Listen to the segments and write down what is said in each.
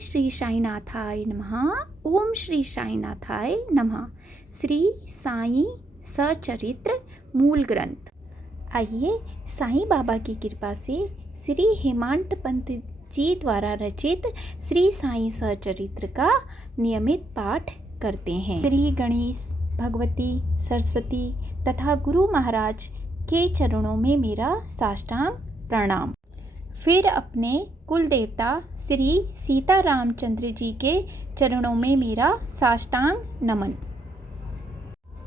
श्री साईनाथाय नमः। ओम श्री साईनाथाय नमः। श्री साईं सचरित्र मूल ग्रंथ। आइए साईं बाबा की कृपा से श्री हेमांत पंत जी द्वारा रचित श्री साईं सचरित्र का नियमित पाठ करते हैं। श्री गणेश, भगवती, सरस्वती तथा गुरु महाराज के चरणों में मेरा साष्टांग प्रणाम। फिर अपने कुल देवता श्री सीतारामचंद्र जी के चरणों में मेरा साष्टांग नमन।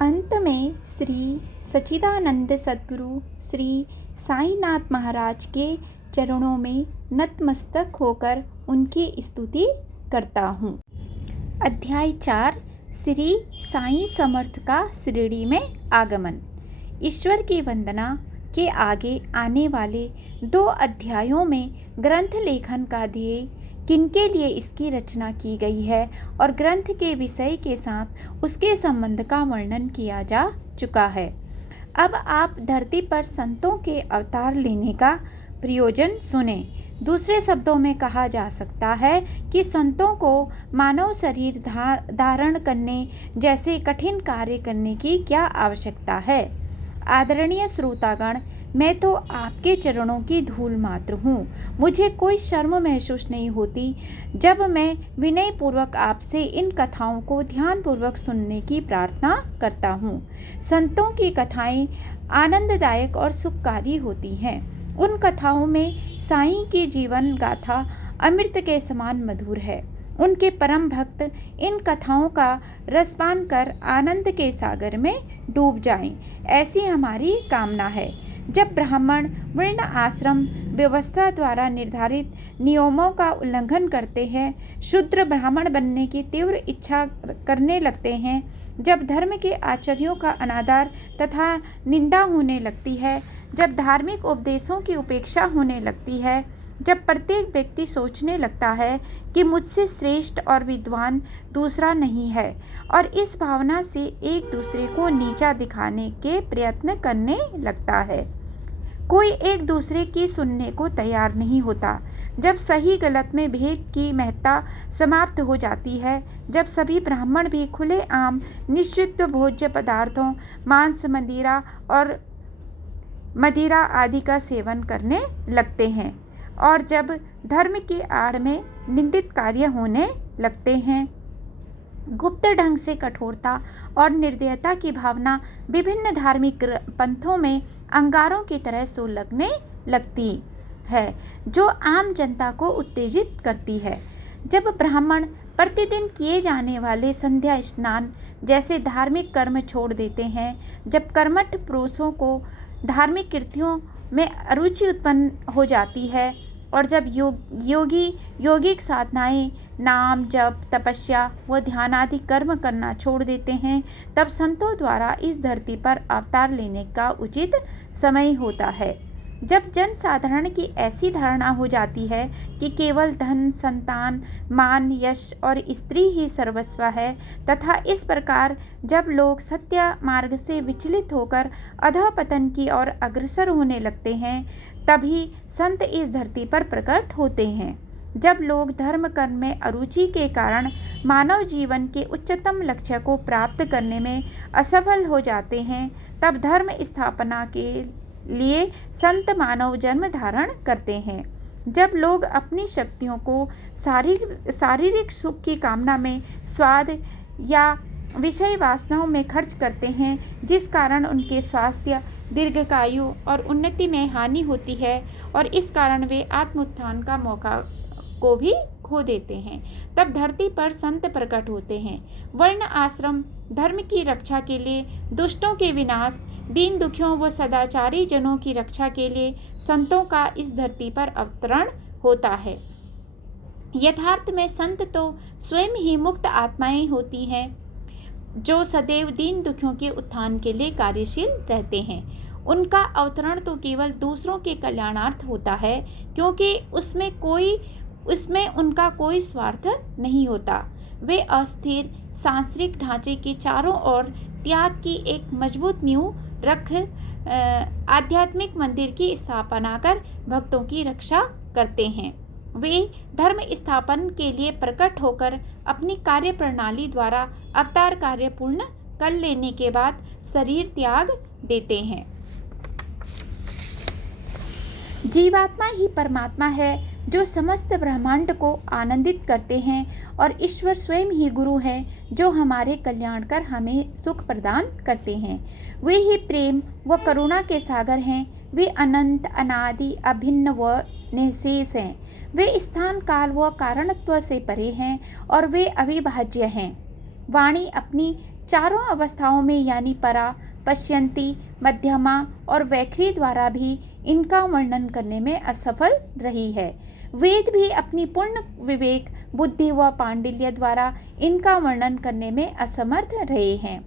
अंत में श्री सच्चिदानंद सद्गुरु श्री साईनाथ महाराज के चरणों में नतमस्तक होकर उनकी स्तुति करता हूँ। अध्याय 4 श्री साईं समर्थ का श्रेणी में आगमन। ईश्वर की वंदना के आगे आने वाले 2 अध्यायों में ग्रंथ लेखन का ध्येय, किनके लिए इसकी रचना की गई है और ग्रंथ के विषय के साथ उसके संबंध का वर्णन किया जा चुका है। अब आप धरती पर संतों के अवतार लेने का प्रयोजन सुने। दूसरे शब्दों में कहा जा सकता है कि संतों को मानव शरीर धारण करने जैसे कठिन कार्य करने की क्या आवश्यकता है। आदरणीय श्रोतागण, मैं तो आपके चरणों की धूल मात्र हूँ। मुझे कोई शर्म महसूस नहीं होती जब मैं विनय पूर्वक आपसे इन कथाओं को ध्यानपूर्वक सुनने की प्रार्थना करता हूँ। संतों की कथाएं आनंददायक और सुखकारी होती हैं। उन कथाओं में साईं की जीवन गाथा अमृत के समान मधुर है। उनके परम भक्त इन कथाओं का रसपान कर आनंद के सागर में डूब जाएं, ऐसी हमारी कामना है। जब ब्राह्मण वर्ण आश्रम व्यवस्था द्वारा निर्धारित नियमों का उल्लंघन करते हैं, शूद्र ब्राह्मण बनने की तीव्र इच्छा करने लगते हैं, जब धर्म के आचार्यों का अनादर तथा निंदा होने लगती है, जब धार्मिक उपदेशों की उपेक्षा होने लगती है, जब प्रत्येक व्यक्ति सोचने लगता है कि मुझसे श्रेष्ठ और विद्वान दूसरा नहीं है और इस भावना से एक दूसरे को नीचा दिखाने के प्रयत्न करने लगता है, कोई एक दूसरे की सुनने को तैयार नहीं होता, जब सही गलत में भेद की महत्ता समाप्त हो जाती है, जब सभी ब्राह्मण भी खुले आम निश्चित भोज्य पदार्थों, मांस, मदिरा आदि का सेवन करने लगते हैं और जब धर्म की आड़ में निंदित कार्य होने लगते हैं, गुप्त ढंग से कठोरता और निर्दयता की भावना विभिन्न धार्मिक पंथों में अंगारों की तरह सुलगने लगती है, जो आम जनता को उत्तेजित करती है। जब ब्राह्मण प्रतिदिन किए जाने वाले संध्या स्नान जैसे धार्मिक कर्म छोड़ देते हैं, जब कर्मठ पुरुषों को धार्मिक कृत्यों में अरुचि उत्पन्न हो जाती है और जब योगिक साधनाएं, नाम जप, तपस्या व ध्यान आदि कर्म करना छोड़ देते हैं, तब संतों द्वारा इस धरती पर अवतार लेने का उचित समय होता है। जब जन साधारण की ऐसी धारणा हो जाती है कि केवल धन, संतान, मान, यश और स्त्री ही सर्वस्व है तथा इस प्रकार जब लोग सत्य मार्ग से विचलित होकर अधःपतन की ओर अग्रसर होने लगते हैं, तभी संत इस धरती पर प्रकट होते हैं। जब लोग धर्म कर्म में अरुचि के कारण मानव जीवन के उच्चतम लक्ष्य को प्राप्त करने में असफल हो जाते हैं, तब धर्म स्थापना के लिए संत मानव जन्म धारण करते हैं। जब लोग अपनी शक्तियों को शारीरिक सुख की कामना में, स्वाद या विषय वासनाओं में खर्च करते हैं, जिस कारण उनके स्वास्थ्य, दीर्घायु और उन्नति में हानि होती है और इस कारण वे आत्मोत्थान का मौका को भी खो देते हैं, तब धरती पर संत प्रकट होते हैं। वर्ण आश्रम धर्म की रक्षा के लिए, दुष्टों के विनाश, दीन दुखियों व सदाचारी जनों की रक्षा के लिए संतों का इस धरती पर अवतरण होता है। यथार्थ में संत तो स्वयं ही मुक्त आत्माएं होती हैं, जो सदैव दीन दुखियों के उत्थान के लिए कार्यशील रहते हैं। उनका अवतरण तो केवल दूसरों के कल्याणार्थ होता है, क्योंकि उसमें उनका कोई स्वार्थ नहीं होता। वे अस्थिर सांसारिक ढांचे के चारों ओर त्याग की एक मजबूत नींव रख आध्यात्मिक मंदिर की स्थापना कर भक्तों की रक्षा करते हैं। वे धर्म स्थापन के लिए प्रकट होकर अपनी कार्य प्रणाली द्वारा अवतार कार्य पूर्ण कर लेने के बाद शरीर त्याग देते हैं। जीवात्मा ही परमात्मा है जो समस्त ब्रह्मांड को आनंदित करते हैं, और ईश्वर स्वयं ही गुरु हैं जो हमारे कल्याण कर हमें सुख प्रदान करते हैं। वे ही प्रेम व करुणा के सागर हैं। वे अनंत, अनादि, अभिन्न व निःशेष हैं। वे स्थान, काल व कारणत्व से परे हैं और वे अविभाज्य हैं। वाणी अपनी चारों अवस्थाओं में यानी परा, पश्यंती, मध्यमा और वैखरी द्वारा भी इनका वर्णन करने में असफल रही है। वेद भी अपनी पूर्ण विवेक, बुद्धि व पांडिल्य द्वारा इनका वर्णन करने में असमर्थ रहे हैं।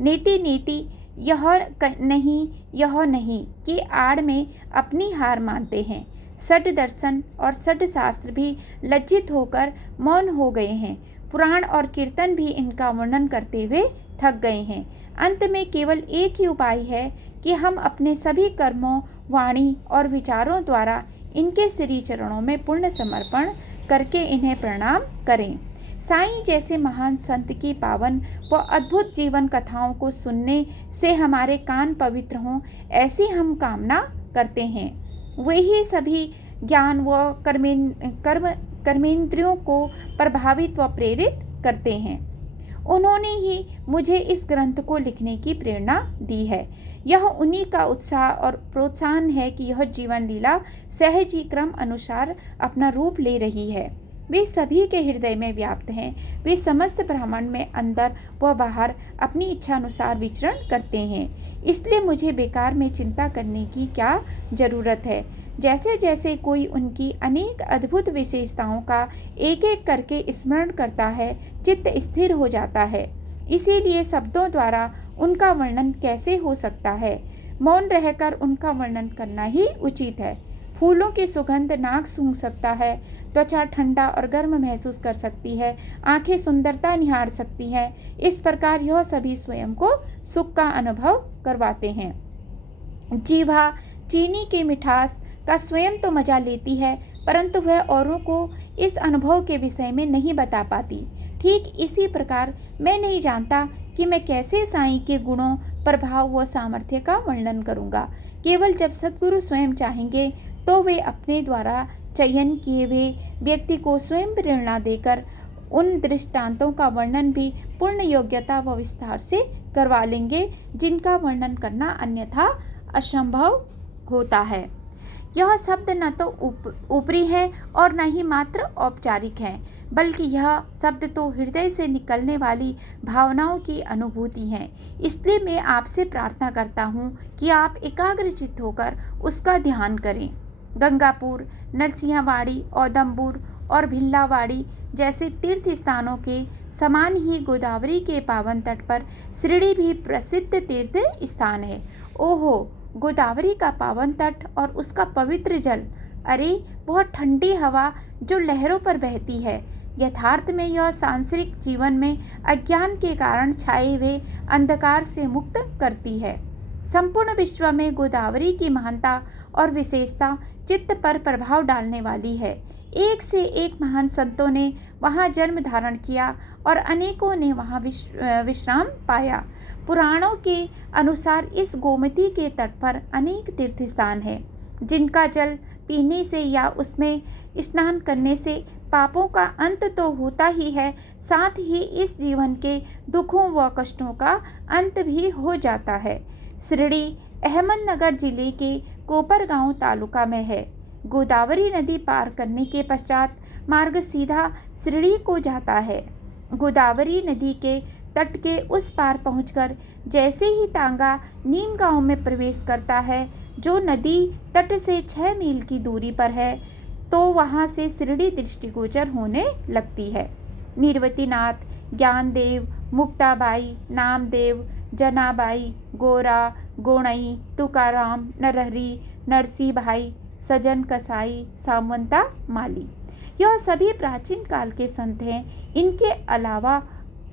नीति नीति यह नहीं कि आड़ में अपनी हार मानते हैं। षड दर्शन और षड शास्त्र भी लज्जित होकर मौन हो गए हैं। पुराण और कीर्तन भी इनका वर्णन करते हुए थक गए हैं। अंत में केवल एक ही उपाय है कि हम अपने सभी कर्मों, वाणी और विचारों द्वारा इनके श्री चरणों में पूर्ण समर्पण करके इन्हें प्रणाम करें। साईं जैसे महान संत की पावन व अद्भुत जीवन कथाओं को सुनने से हमारे कान पवित्र हों, ऐसी हम कामना करते हैं। वे ही सभी ज्ञान व कर्मेंद्रियों को प्रभावित व प्रेरित करते हैं। उन्होंने ही मुझे इस ग्रंथ को लिखने की प्रेरणा दी है। यह उन्हीं का उत्साह और प्रोत्साहन है कि यह जीवन लीला सहज ही क्रम अनुसार अपना रूप ले रही है। वे सभी के हृदय में व्याप्त हैं। वे समस्त ब्रह्मांड में अंदर व बाहर अपनी इच्छा अनुसार विचरण करते हैं। इसलिए मुझे बेकार में चिंता करने की क्या जरूरत है। जैसे जैसे कोई उनकी अनेक अद्भुत विशेषताओं का एक एक करके स्मरण करता है, चित्त स्थिर हो जाता है। इसीलिए शब्दों द्वारा उनका वर्णन कैसे हो सकता है। मौन रहकर उनका वर्णन करना ही उचित है। फूलों की सुगंध नाक सूंघ सकता है, त्वचा ठंडा और गर्म महसूस कर सकती है, आंखें सुंदरता निहार सकती हैं। इस प्रकार यह सभी स्वयं को सुख का अनुभव करवाते हैं। जीवा चीनी की मिठास का स्वयं तो मजा लेती है, परंतु वह औरों को इस अनुभव के विषय में नहीं बता पाती। ठीक इसी प्रकार मैं नहीं जानता कि मैं कैसे साईं के गुणों, प्रभाव व सामर्थ्य का वर्णन करूँगा। केवल जब सद्गुरु स्वयं चाहेंगे तो वे अपने द्वारा चयन किए हुए व्यक्ति को स्वयं प्रेरणा देकर उन दृष्टांतों का वर्णन भी पूर्ण योग्यता व विस्तार से करवा लेंगे, जिनका वर्णन करना अन्यथा असंभव होता है। यह शब्द न तो ऊपरी है और न ही मात्र औपचारिक है, बल्कि यह शब्द तो हृदय से निकलने वाली भावनाओं की अनुभूति है। इसलिए मैं आपसे प्रार्थना करता हूँ कि आप एकाग्रचित्त होकर उसका ध्यान करें। गंगापुर, नरसिंहवाड़ी, औदम्बुर और भिल्लावाड़ी जैसे तीर्थ स्थानों के समान ही गोदावरी के पावन तट पर शिरडी भी प्रसिद्ध तीर्थ स्थान है। ओहो, गोदावरी का पावन तट और उसका पवित्र जल, अरे बहुत ठंडी हवा जो लहरों पर बहती है। यथार्थ में यह सांसारिक जीवन में अज्ञान के कारण छाए हुए अंधकार से मुक्त करती है। संपूर्ण विश्व में गोदावरी की महानता और विशेषता चित्त पर प्रभाव डालने वाली है। एक से एक महान संतों ने वहाँ जन्म धारण किया और अनेकों ने वहाँ विश्राम पाया। पुराणों के अनुसार इस गोमती के तट पर अनेक तीर्थ स्थान हैं, जिनका जल पीने से या उसमें स्नान करने से पापों का अंत तो होता ही है, साथ ही इस जीवन के दुखों व कष्टों का अंत भी हो जाता है। शिरडी अहमदनगर जिले के कोपरगांव तालुका में है। गोदावरी नदी पार करने के पश्चात मार्ग सीधा शिरडी को जाता है। गोदावरी नदी के तट के उस पार पहुंचकर जैसे ही तांगा नीम गांव में प्रवेश करता है, जो नदी तट से 6 मील की दूरी पर है, तो वहां से शिरडी दृष्टिगोचर होने लगती है। निरवतीनाथ, ज्ञानदेव, मुक्ताबाई, नामदेव, जनाबाई, गोरा, गोणई, तुकाराम, नरहरी, नरसी भाई, सजन कसाई, सामवंता माली, यह सभी प्राचीन काल के संत हैं। इनके अलावा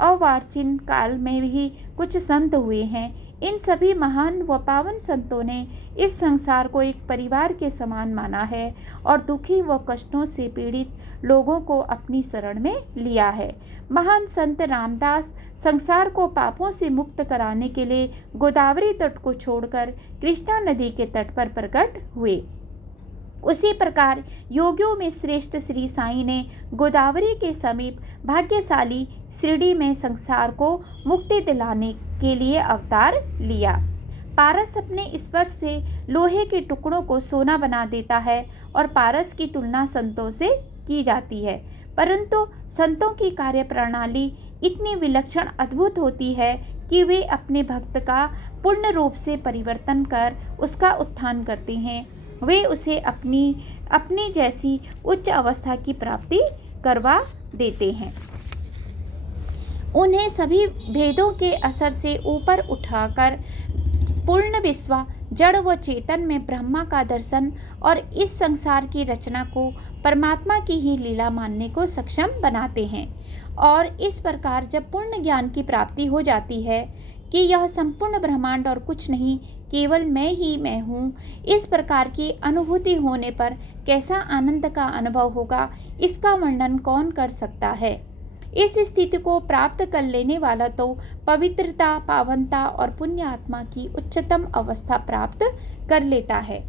अर्वाचीन काल में भी कुछ संत हुए हैं। इन सभी महान व पावन संतों ने इस संसार को एक परिवार के समान माना है और दुखी व कष्टों से पीड़ित लोगों को अपनी शरण में लिया है। महान संत रामदास संसार को पापों से मुक्त कराने के लिए गोदावरी तट को छोड़कर कृष्णा नदी के तट पर प्रकट हुए। उसी प्रकार योगियों में श्रेष्ठ श्री साईं ने गोदावरी के समीप भाग्यशाली शिरडी में संसार को मुक्ति दिलाने के लिए अवतार लिया। पारस अपने स्पर्श से लोहे के टुकड़ों को सोना बना देता है और पारस की तुलना संतों से की जाती है, परंतु संतों की कार्य प्रणाली इतनी विलक्षण अद्भुत होती है कि वे अपने भक्त का पूर्ण रूप से परिवर्तन कर उसका उत्थान करते हैं। वे उसे अपनी जैसी उच्च अवस्था की प्राप्ति करवा देते हैं। उन्हें सभी भेदों के असर से ऊपर उठाकर पूर्ण विश्व जड़ व चेतन में ब्रह्मा का दर्शन और इस संसार की रचना को परमात्मा की ही लीला मानने को सक्षम बनाते हैं। और इस प्रकार जब पूर्ण ज्ञान की प्राप्ति हो जाती है कि यह संपूर्ण ब्रह्मांड और कुछ नहीं, केवल मैं ही मैं हूँ, इस प्रकार की अनुभूति होने पर कैसा आनंद का अनुभव होगा, इसका वर्णन कौन कर सकता है। इस स्थिति को प्राप्त कर लेने वाला तो पवित्रता, पावनता और पुण्य आत्मा की उच्चतम अवस्था प्राप्त कर लेता है।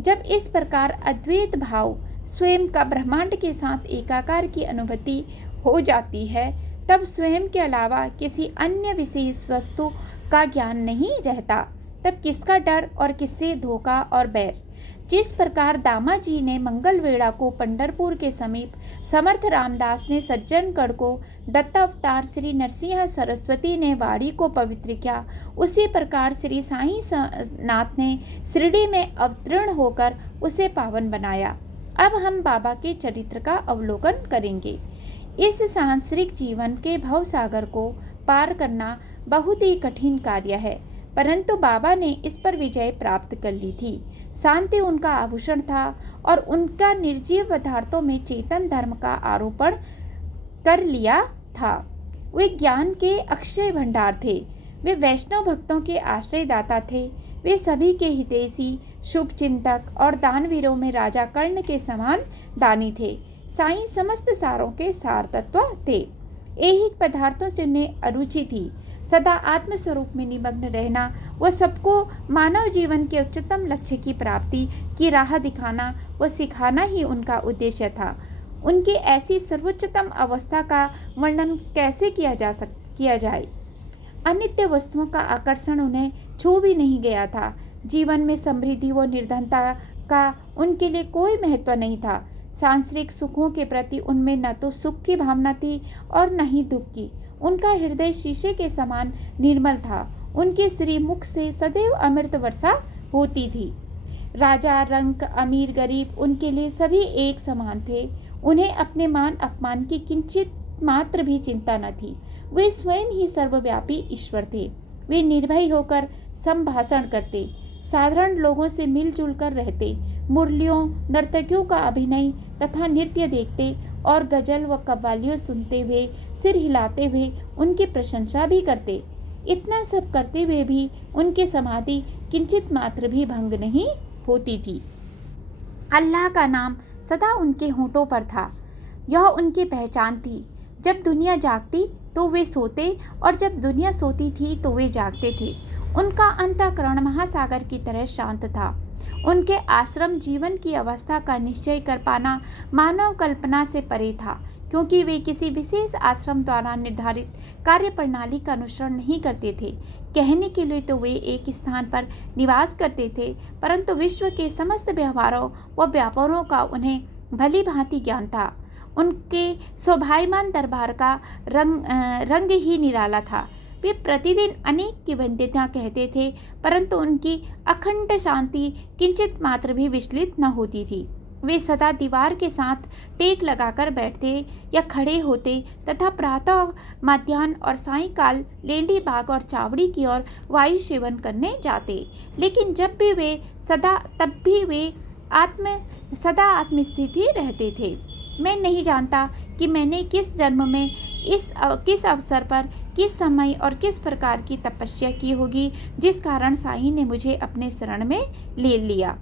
जब इस प्रकार अद्वैत भाव स्वयं का ब्रह्मांड के साथ एकाकार की अनुभूति हो जाती है, तब स्वयं के अलावा किसी अन्य विशेष वस्तु का ज्ञान नहीं रहता। तब किसका डर और किससे धोखा और बैर। जिस प्रकार दामा जी ने मंगल वेड़ा को पंढरपुर के समीप, समर्थ रामदास ने सज्जनगढ़ को, दत्तावतार श्री नरसिंह सरस्वती ने वाड़ी को पवित्र किया, उसी प्रकार श्री साईं नाथ ने शिरडी में अवतीर्ण होकर उसे पावन बनाया। अब हम बाबा के चरित्र का अवलोकन करेंगे। इस सांसारिक जीवन के भवसागर को पार करना बहुत ही कठिन कार्य है, परंतु बाबा ने इस पर विजय प्राप्त कर ली थी। शांति उनका आभूषण था और उनका निर्जीव पदार्थों में चेतन धर्म का आरोपण कर लिया था। वे ज्ञान के अक्षय भंडार थे। वे वैष्णव भक्तों के आश्रयदाता थे। वे सभी के हितैषी, शुभ चिंतक और दानवीरों में राजा कर्ण के समान दानी थे। साईं समस्त सारों के सार तत्व थे। ऐहिक पदार्थों से उन्हें अरुचि थी। सदा आत्मस्वरूप में निमग्न रहना व सबको मानव जीवन के उच्चतम लक्ष्य की प्राप्ति की राह दिखाना व सिखाना ही उनका उद्देश्य था। उनकी ऐसी सर्वोच्चतम अवस्था का वर्णन कैसे किया जाए। अनित्य वस्तुओं का आकर्षण उन्हें छू भी नहीं गया था। जीवन में समृद्धि व निर्धनता का उनके लिए कोई महत्व नहीं था। सांसारिक सुखों के प्रति उनमें न तो सुख की भावना थी और न ही दुख की। उनका हृदय शीशे के समान निर्मल था। उनके श्री मुख से सदैव अमृत वर्षा होती थी। राजा, रंक, अमीर, गरीब उनके लिए सभी एक समान थे। उन्हें अपने मान अपमान की किंचित मात्र भी चिंता न थी। वे स्वयं ही सर्वव्यापी ईश्वर थे। वे निर्भय होकर संभाषण करते, साधारण लोगों से मिलजुल कर रहते, मुरलियों, नर्तकियों का अभिनय तथा नृत्य देखते और गजल व कव्वालियों सुनते हुए, सिर हिलाते हुए उनकी प्रशंसा भी करते। इतना सब करते हुए भी उनकी समाधि किंचित मात्र भी भंग नहीं होती थी। अल्लाह का नाम सदा उनके होठों पर था। यह उनकी पहचान थी। जब दुनिया जागती तो वे सोते और जब दुनिया सोती थी तो वे जागते थे। उनका अंतःकरण महासागर की तरह शांत था। उनके आश्रम जीवन की अवस्था का निश्चय कर पाना मानव कल्पना से परे था, क्योंकि वे किसी विशेष आश्रम द्वारा निर्धारित कार्य प्रणाली का अनुसरण नहीं करते थे। कहने के लिए तो वे एक स्थान पर निवास करते थे, परंतु विश्व के समस्त व्यवहारों व व्यापारों का उन्हें भली भांति ज्ञान था। उनके शोभायमान दरबार का रंग ही निराला था। वे प्रतिदिन अनेक किंवदंतियां कहते थे, परंतु उनकी अखंड शांति किंचित मात्र भी विचलित न होती थी। वे सदा दीवार के साथ टेक लगाकर बैठते या खड़े होते तथा प्रातः, मध्याह्न और सायंकाल लेंडी बाग और चावड़ी की ओर वायु सेवन करने जाते। लेकिन तब भी वे सदा आत्मस्थिति रहते थे। मैं नहीं जानता कि मैंने किस जन्म में किस अवसर पर, किस समय और किस प्रकार की तपस्या की होगी जिस कारण साईं ने मुझे अपने शरण में ले लिया।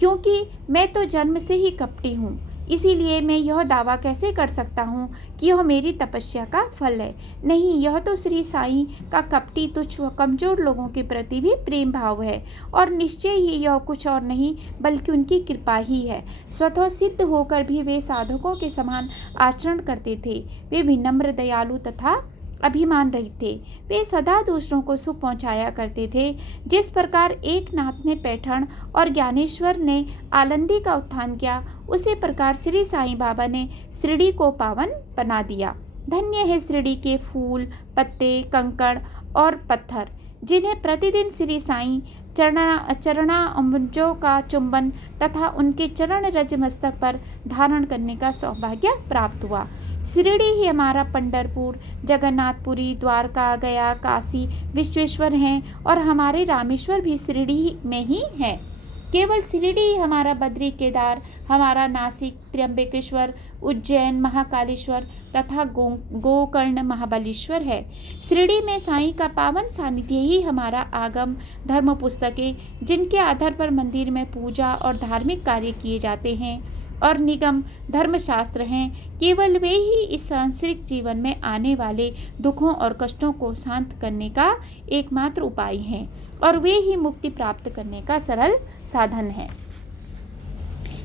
क्योंकि मैं तो जन्म से ही कपटी हूँ, इसीलिए मैं यह दावा कैसे कर सकता हूँ कि यह मेरी तपस्या का फल है। नहीं, यह तो श्री साईं का कपटी, तुच्छ व कमज़ोर लोगों के प्रति भी प्रेम भाव है, और निश्चय ही यह कुछ और नहीं बल्कि उनकी कृपा ही है। स्वतः सिद्ध होकर भी वे साधकों के समान आचरण करते थे। वे विनम्र, दयालु तथा अभिमान रहित थे। वे सदा दूसरों को सुख पहुंचाया करते थे। जिस प्रकार एक नाथ ने पैठण और ज्ञानेश्वर ने आलंदी का उत्थान किया, उसी प्रकार श्री साईं बाबा ने शिरडी को पावन बना दिया। धन्य है शिरडी के फूल, पत्ते, कंकड़ और पत्थर, जिन्हें प्रतिदिन श्री साईं चरणाम्बुजों का चुंबन तथा उनके चरण रज मस्तक पर धारण करने का सौभाग्य प्राप्त हुआ। शिरडी ही हमारा पंढरपुर, जगन्नाथपुरी, द्वारका, गया, काशी, विश्वेश्वर हैं, और हमारे रामेश्वर भी शिरडी में ही है। केवल शिरडी ही हमारा बद्री केदार, हमारा नासिक, त्र्यंबकेश्वर, उज्जैन, महाकालेश्वर तथा गोकर्ण महाबलेश्वर है। शिरडी में साईं का पावन सानिध्य ही हमारा आगम, धर्म पुस्तकें, जिनके आधार पर मंदिर में पूजा और धार्मिक कार्य किए जाते हैं, और निगम धर्मशास्त्र हैं। केवल वे ही इस सांसारिक जीवन में आने वाले दुखों और कष्टों को शांत करने का एकमात्र उपाय हैं, और वे ही मुक्ति प्राप्त करने का सरल साधन है।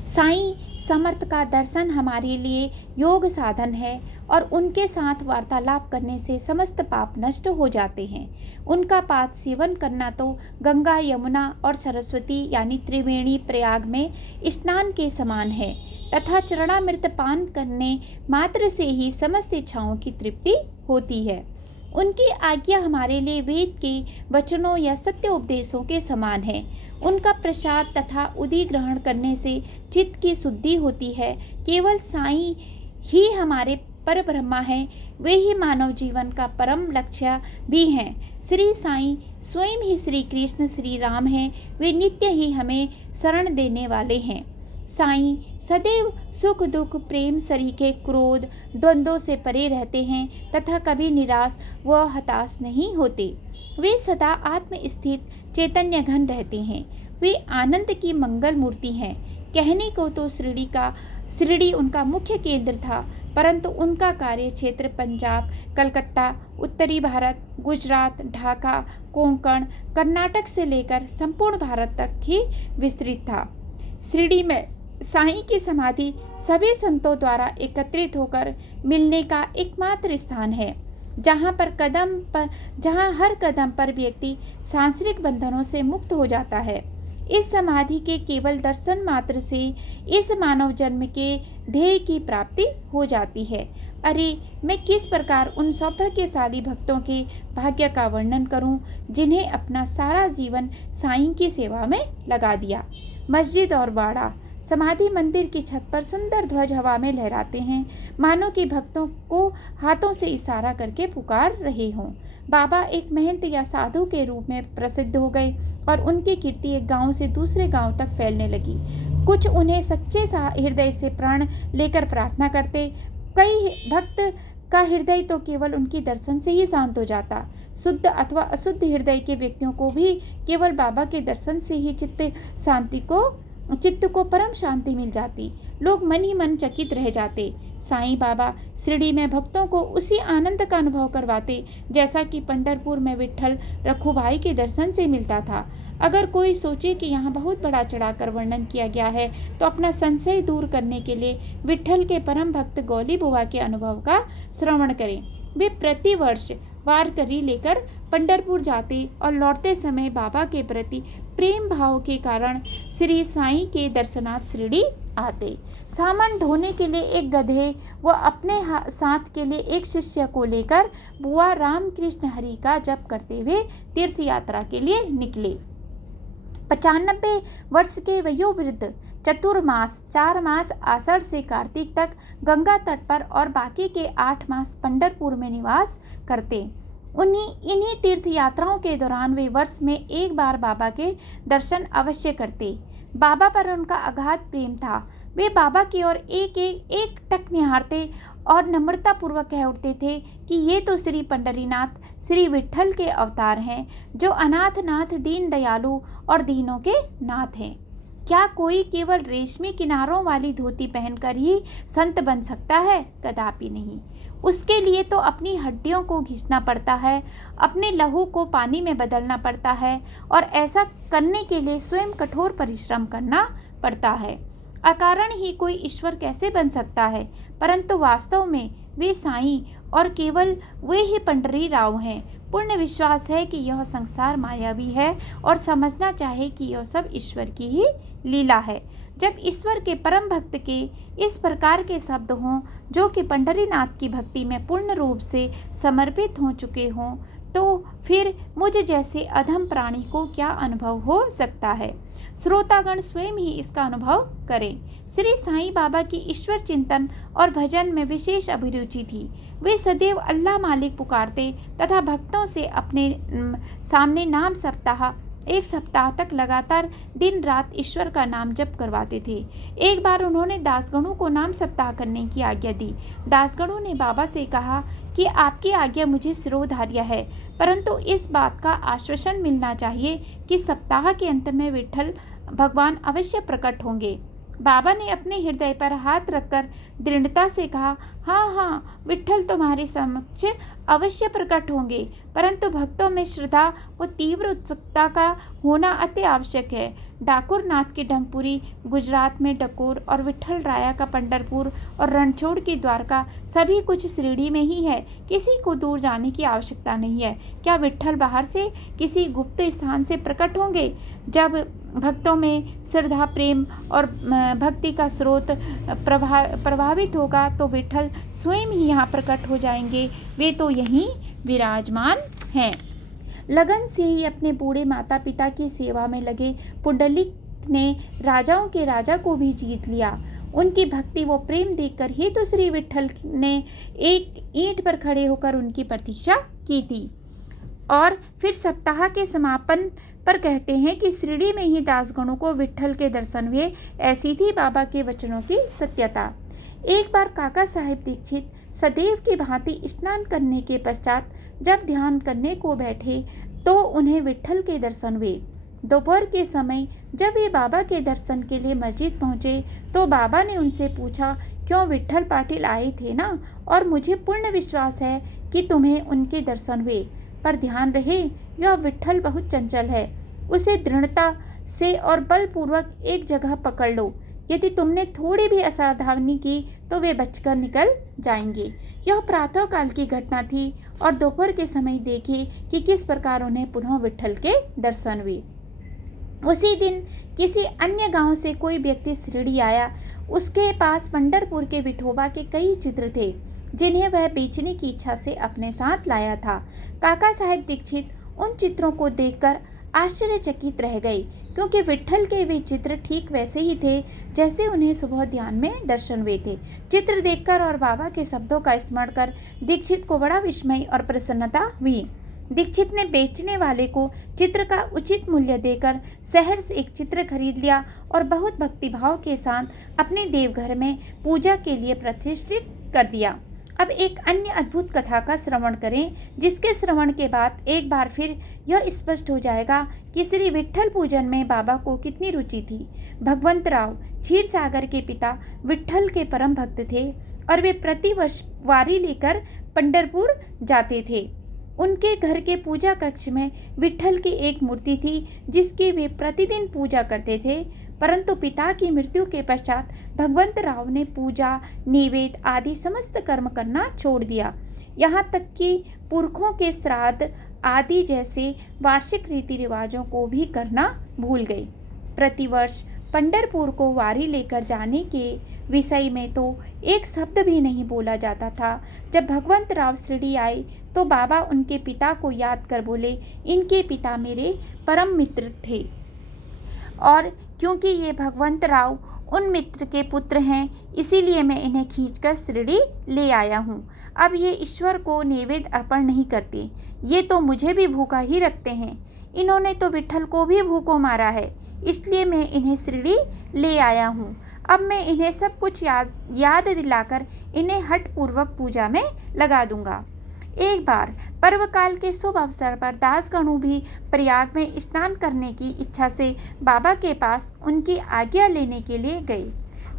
साईं समर्थ का दर्शन हमारे लिए योग साधन है, और उनके साथ वार्तालाप करने से समस्त पाप नष्ट हो जाते हैं। उनका पाद सेवन करना तो गंगा, यमुना और सरस्वती यानी त्रिवेणी प्रयाग में स्नान के समान है, तथा चरणामृत पान करने मात्र से ही समस्त इच्छाओं की तृप्ति होती है। उनकी आज्ञा हमारे लिए वेद के वचनों या सत्य उपदेशों के समान है। उनका प्रसाद तथा उदी ग्रहण करने से चित्त की शुद्धि होती है। केवल साईं ही हमारे पर ब्रह्मा हैं, वे ही मानव जीवन का परम लक्ष्य भी हैं। श्री साईं स्वयं ही श्री कृष्ण श्री राम हैं, वे नित्य ही हमें शरण देने वाले हैं। साईं सदैव सुख दुख, प्रेम, सरीखे, क्रोध, द्वंद्वों से परे रहते हैं तथा कभी निराश व हताश नहीं होते। वे सदा आत्मस्थित चैतन्य घन रहते हैं। वे आनंद की मंगल मूर्ति हैं। कहने को तो शिरडी उनका मुख्य केंद्र था, परंतु उनका कार्य क्षेत्र पंजाब, कलकत्ता, उत्तरी भारत, गुजरात, ढाका, कोंकण, कर्नाटक से लेकर संपूर्ण भारत तक ही विस्तृत था। शिरडी में साईं की समाधि सभी संतों द्वारा एकत्रित होकर मिलने का एकमात्र स्थान है, जहाँ हर कदम पर व्यक्ति सांसारिक बंधनों से मुक्त हो जाता है। इस समाधि के केवल दर्शन मात्र से इस मानव जन्म के ध्येय की प्राप्ति हो जाती है। अरे, मैं किस प्रकार उन सौभाग्यशाली भक्तों के भाग्य का वर्णन करूं, जिन्हें अपना सारा जीवन साईं की सेवा में लगा दिया। मस्जिद और बाड़ा, समाधि मंदिर की छत पर सुंदर ध्वज हवा में लहराते हैं, मानो कि भक्तों को हाथों से इशारा करके पुकार रहे हों। बाबा एक महंत या साधु के रूप में प्रसिद्ध हो गए, और उनकी कीर्ति एक गांव से दूसरे गांव तक फैलने लगी। कुछ उन्हें सच्चे हृदय से प्राण लेकर प्रार्थना करते, कई भक्त का हृदय तो केवल उनकी दर्शन से ही शांत हो जाता। शुद्ध अथवा अशुद्ध हृदय के व्यक्तियों को भी केवल बाबा के दर्शन से ही चित्त को परम शांति मिल जाती। लोग मन ही मन चकित रह जाते। साईं बाबा शिरडी में भक्तों को उसी आनंद का अनुभव करवाते जैसा कि पंढरपुर में विट्ठल रखुभाई के दर्शन से मिलता था। अगर कोई सोचे कि यहाँ बहुत बड़ा चढ़ाकर वर्णन किया गया है, तो अपना संशय दूर करने के लिए विट्ठल के परम भक्त गौली बुआ के अनुभव का श्रवण करें। वे प्रतिवर्ष वारकरी लेकर पंढरपुर जाते और लौटते समय बाबा के प्रति प्रेम भाव के कारण श्री साईं के दर्शनार्थ शिरडी आते। सामान ढोने के लिए एक गधे व अपने साथ के लिए एक शिष्य को लेकर बुआ रामकृष्ण हरि का जप करते हुए तीर्थ यात्रा के लिए निकले। 95 वर्ष के वयोवृद्ध चतुर्मास 4 मास आषाढ़ से कार्तिक तक गंगा तट पर और बाकी के 8 मास पंढरपुर में निवास करते। इन्हीं तीर्थ यात्राओं के दौरान वे वर्ष में एक बार बाबा के दर्शन अवश्य करते। बाबा पर उनका अगाध प्रेम था। वे बाबा की ओर एक टक निहारते और नम्रतापूर्वक कह उठते थे कि ये तो श्री पंढरीनाथ श्री विट्ठल के अवतार हैं, जो अनाथ नाथ दीन दयालु और दीनों के नाथ हैं। क्या कोई केवल रेशमी किनारों वाली धोती पहनकर ही संत बन सकता है? कदापि नहीं। उसके लिए तो अपनी हड्डियों को घिसना पड़ता है, अपने लहू को पानी में बदलना पड़ता है, और ऐसा करने के लिए स्वयं कठोर परिश्रम करना पड़ता है। अकारण ही कोई ईश्वर कैसे बन सकता है? परंतु वास्तव में वे साईं और केवल वे ही पंडरी राव हैं। पूर्ण विश्वास है कि यह संसार मायावी है और समझना चाहे कि यह सब ईश्वर की ही लीला है। जब ईश्वर के परम भक्त के इस प्रकार के शब्द हों, जो कि पंढरीनाथ की भक्ति में पूर्ण रूप से समर्पित हो चुके हों, तो फिर मुझ जैसे अधम प्राणी को क्या अनुभव हो सकता है? श्रोतागण स्वयं ही इसका अनुभव करें। श्री साईं बाबा की ईश्वर चिंतन और भजन में विशेष अभिरुचि थी। वे सदैव अल्लाह मालिक पुकारते तथा भक्तों से अपने सामने नाम सप्ताह, एक सप्ताह तक लगातार दिन रात ईश्वर का नाम जप करवाते थे। एक बार उन्होंने दासगणों को नाम सप्ताह करने की आज्ञा दी। दासगणों ने बाबा से कहा कि आपकी आज्ञा मुझे शिरोधार्य है, परंतु इस बात का आश्वासन मिलना चाहिए कि सप्ताह के अंत में विट्ठल भगवान अवश्य प्रकट होंगे। बाबा ने अपने हृदय पर हाथ रखकर दृढ़ता से कहा, हाँ हाँ, विट्ठल तुम्हारे समक्ष अवश्य प्रकट होंगे, परंतु भक्तों में श्रद्धा व तीव्र उत्सुकता का होना अति आवश्यक है। डाकुर नाथ की ढंगपुरी, गुजरात में डकोर, और विट्ठल राया का पंढरपुर और रणछोड़ की द्वारका, सभी कुछ श्रेणी में ही है। किसी को दूर जाने की आवश्यकता नहीं है। क्या विट्ठल बाहर से किसी गुप्त स्थान से प्रकट होंगे? जब भक्तों में श्रद्धा, प्रेम और भक्ति का स्रोत प्रभावित होगा तो विट्ठल स्वयं ही यहाँ प्रकट हो जाएंगे। वे तो यहीं विराजमान हैं। लगन से ही अपने बूढ़े माता पिता की सेवा में लगे पुंडलिक ने राजाओं के राजा को भी जीत लिया। उनकी भक्ति व प्रेम देखकर ही तो श्री विट्ठल ने एक ईंट पर खड़े होकर उनकी प्रतीक्षा की थी। और फिर सप्ताह के समापन पर कहते हैं कि शिरडी में ही दासगणों को विट्ठल के दर्शन हुए। ऐसी थी बाबा के वचनों की सत्यता। एक बार काका साहेब दीक्षित सदैव की भांति स्नान करने के पश्चात जब ध्यान करने को बैठे तो उन्हें विट्ठल के दर्शन हुए। दोपहर के समय जब ये बाबा के दर्शन के लिए मस्जिद पहुँचे तो बाबा ने उनसे पूछा, क्यों विट्ठल पाटिल आए थे ना, और मुझे पूर्ण विश्वास है कि तुम्हें उनके दर्शन हुए, पर ध्यान रहे यह विट्ठल बहुत चंचल है। उसे दृढ़ता से और बलपूर्वक एक जगह पकड़ लो। यदि तुमने थोड़ी भी असावधानी की तो वे बचकर निकल जाएंगे। यह प्रातः काल की घटना थी और दोपहर के समय देखिए कि किस प्रकार उन्हें पुनः विट्ठल के दर्शन हुए। उसी दिन किसी अन्य गांव से कोई व्यक्ति शिरडी आया। उसके पास पंढरपुर के विठोबा के कई चित्र थे जिन्हें वह बेचने की इच्छा से अपने साथ लाया था। काका साहेब दीक्षित उन चित्रों को देखकर आश्चर्यचकित रह गए, क्योंकि विट्ठल के वे चित्र ठीक वैसे ही थे जैसे उन्हें सुबह ध्यान में दर्शन हुए थे। चित्र देखकर और बाबा के शब्दों का स्मरण कर दीक्षित को बड़ा विस्मय और प्रसन्नता हुई। दीक्षित ने बेचने वाले को चित्र का उचित मूल्य देकर शहर से एक चित्र खरीद लिया और बहुत भक्तिभाव के साथ अपने देवघर में पूजा के लिए प्रतिष्ठित कर दिया। अब एक अन्य अद्भुत कथा का श्रवण करें, जिसके श्रवण के बाद एक बार फिर यह स्पष्ट हो जाएगा कि श्री विट्ठल पूजन में बाबा को कितनी रुचि थी। भगवंत राव क्षीर सागर के पिता विट्ठल के परम भक्त थे और वे प्रतिवर्ष वारी लेकर पंढरपुर जाते थे। उनके घर के पूजा कक्ष में विट्ठल की एक मूर्ति थी जिसकी वे प्रतिदिन पूजा करते थे, परंतु पिता की मृत्यु के पश्चात भगवंत राव ने पूजा, निवेद आदि समस्त कर्म करना छोड़ दिया। यहाँ तक कि पुरखों के श्राद्ध आदि जैसे वार्षिक रीति रिवाजों को भी करना भूल गए। प्रतिवर्ष पंढरपुर को वारी लेकर जाने के विषय में तो एक शब्द भी नहीं बोला जाता था। जब भगवंत राव शिरडी आए तो बाबा उनके पिता को याद कर बोले, इनके पिता मेरे परम मित्र थे और क्योंकि ये भगवंत राव उन मित्र के पुत्र हैं, इसीलिए मैं इन्हें खींचकर शिरडी ले आया हूँ। अब ये ईश्वर को नैवेद्य अर्पण नहीं करते, ये तो मुझे भी भूखा ही रखते हैं। इन्होंने तो विट्ठल को भी भूखों मारा है। इसलिए मैं इन्हें शिरडी ले आया हूँ। अब मैं इन्हें सब कुछ याद दिलाकर इन्हें हठपूर्वक पूजा में लगा दूंगा। एक बार पर्वकाल के शुभ अवसर पर दासगणु भी प्रयाग में स्नान करने की इच्छा से बाबा के पास उनकी आज्ञा लेने के लिए गए।